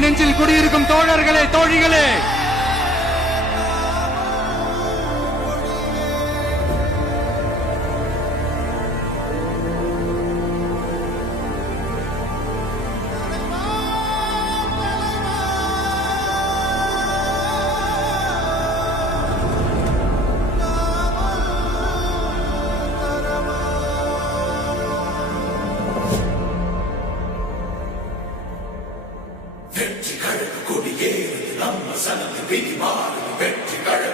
என் நெஞ்சில் குடியிருக்கும் தோழர்களே, தோழிகளே, வெற்றி கழக கொடியேறது நம்ம சனது விதி மாறுது வெற்றி கழக